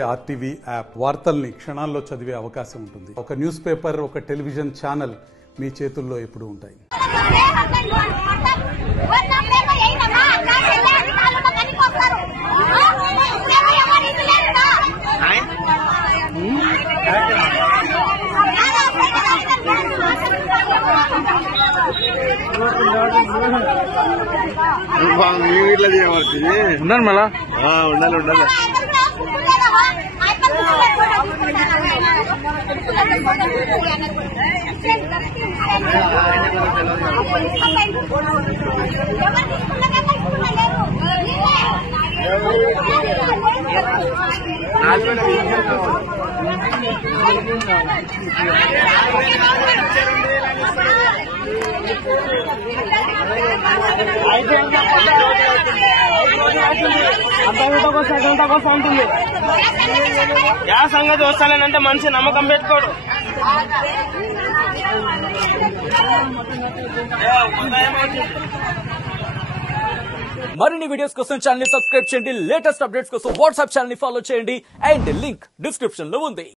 RTV app వార్తల్ని క్షణాల్లో చదివే అవకాశం ఉంటుంది. ఒక న్యూస్ పేపర్, ఒక టెలివిజన్ ఛానల్ మీ చేతుల్లో ఎప్పుడూ ఉంటాయి. ఉండాలి మళ్ళా ఉండాలి గ్యాస్ సంగతి వస్తానంటే మనిషి నమ్మకం పెట్టుకోడు. మరిన్ని వీడియోస్ కోసం ఛానల్ ని సబ్స్క్రైబ్ చేయండి. లేటెస్ట్ అప్డేట్స్ కోసం వాట్సాప్ ఛానల్ ని ఫాలో చేయండి. అండ్ లింక్ డిస్క్రిప్షన్ లో ఉంది.